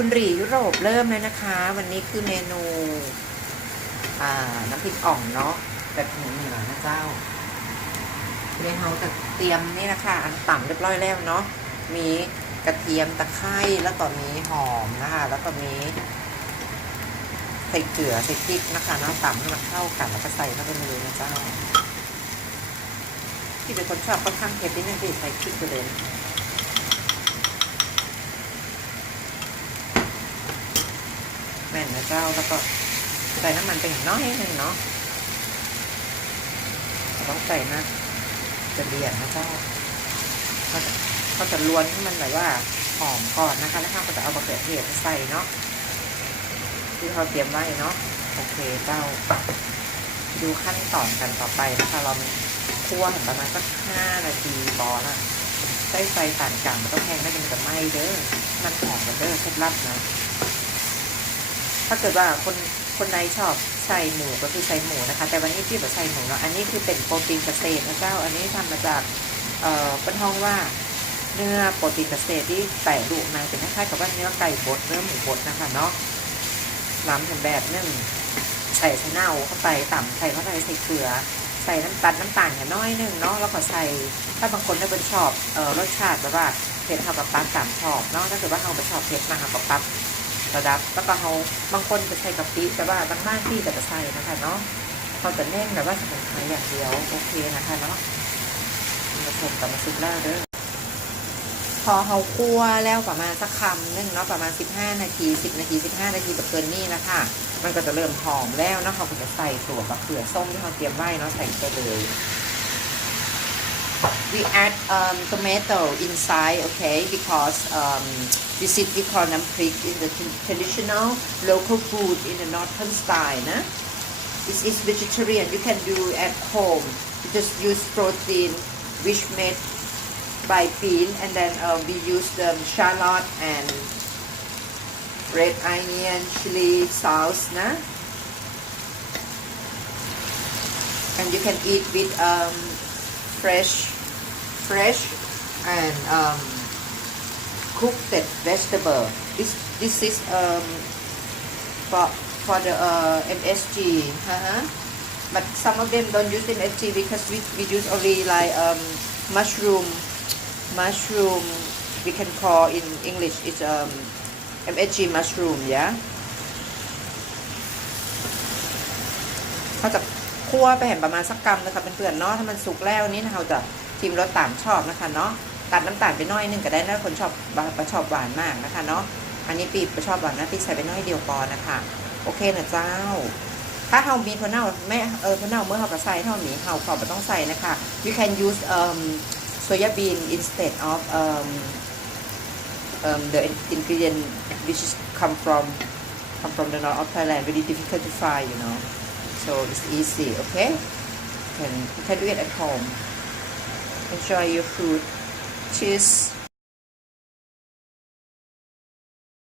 คุณหรียุโรปเริ่มเลยนะคะ วันนี้คือเมนูน้ำพริกอ่องเนาะแบบเหนือเหนือนะเจ้าเรเฮาจะเตรียมนี่นะคะอันต่ำเรียบร้อยแล้วเนาะมีกระเทียมตะไคร้แล้วก็มีหอมนะคะ แล้วก็มีใส่เกลือใส่พริกนะคะนาะต่ำให้มันเข้ากันแล้วก็ใส่เข้าไปเลยนะเจ้าที่เป็นคนชอบค่อนข้างเผ็ดนิดนึงใส่พริกไปเลย แม่ นะเจ้าแล้วก็ใส่น้ำมันไปอย่างน้อยหนึ่งเนาะต้องใส่นะ จะเดียดนะเจ้าก็จะก็จะล้วนให้มันแบบว่าหอมก่อนนะคะ แล้วข้าก็จะเอามะเขือเทศมใส่เนาะที่เขาเตรียมไว้เนาะโอเคเจ้า ดูขั้นตอนกันต่อไปนะคะ เราคั่วประมาณสักห้านาทีบอละใช้ไฟต่างกันมันต้องแห้งไม่เป็นกับไหม้เด้อมันหอมกันเด้อเคล็ดลับนะ ถ้าเกิดว่าคนคนใดชอบใส่หมูก็คือใส่หมูนะคะ แต่วันนี้พี่แบบใส่หมูเนาะอันนี้คือเป็นโปรตีนเกษตรนะเจ้าอันนี้ทำมาจากเอ่อเป็นห้องว่าเนื้อโปรตีนเกษตรที่แตะดุมาเป็นคล้ายๆกับว่าเนื้อไก่บดเนื้อหมูบดนะคะเนาะล้ำแบบนึ่งใส่ชะเน่าเข้าไปต่ำใส่เข้าไปใส่เกลือ ใส่น้ำตาลน้ำตาลอย่างน้อยหนึงเนาะแล้วก็ใส่ถ้าบางคนถ้าเป็นชอบเอ่อรสชาติแบบว่าเผ็ดเท่ากับปั๊บตามชอบเนาะถ้าเกิดว่าเราไปชอบเผ็ดมากกับปั๊บ ระดับ แล้วก็เขาบางคนจะใส่กะปิแต่ว่าบางบ้านที่จะใส่นะคะเนาะเขาจะเน้นแบบว่าสมุนไพรอย่างเดียวโอเคนะคะเนาะมาชมกับมาซุปล่าเด้อพอเขาคั่วแล้วประมาณสักคำนึงเนาะประมาณ 15 นาที 10 นาที 15 นาทีแบบเกินนี่นะคะมันก็จะเริ่มหอมแล้วเนาะเขาก็จะใส่ตัวมะเขือส้มที่เขาเตรียมไว้เนาะใส่ไปเลย we add um, tomato inside, okay, because um, this is we call namprik in the traditional local food in the northern style. Nah? This is vegetarian. You can do at home. You just use protein, which made by bean, and then uh, we use the shallot and red onion, chili sauce. Nah? And you can eat with um, fresh fresh and um, cooked vegetable. This this is um, for for the uh, MSG. Uh-huh. But some of them don't use MSG because we, we use only like um, mushroom mushroom. We can call in English it's um, MSG mushroom. Yeah. เขาจะคั่วไปเห็นประมาณสักกรัมนะคะเพื่อนๆเนาะถ้ามันสุกแล้วนี่นะเราจะ ชิมรสตามชอบนะคะเนาะตัดน้ำตาลไปน้อยนึงก็ได้นะคนชอบประชอบหวานมากนะคะเนาะอันนี้ปีประชอบหวานนะปีใส่ไปน้อยเดียวพอนะคะโอเคนะเจ้า ถ้าเฮามีถั่วเน่าแม่เออถั่วเน่าเมื่อเฮาก็ใส่เท่านี้เฮาขอไม่ต้องใส่นะคะ you can use um soya bean instead of um um the ingredient which is come from come from the north of Thailand very difficult to find you know so it's easy okay you can you can do it at home enjoy your food. Cheers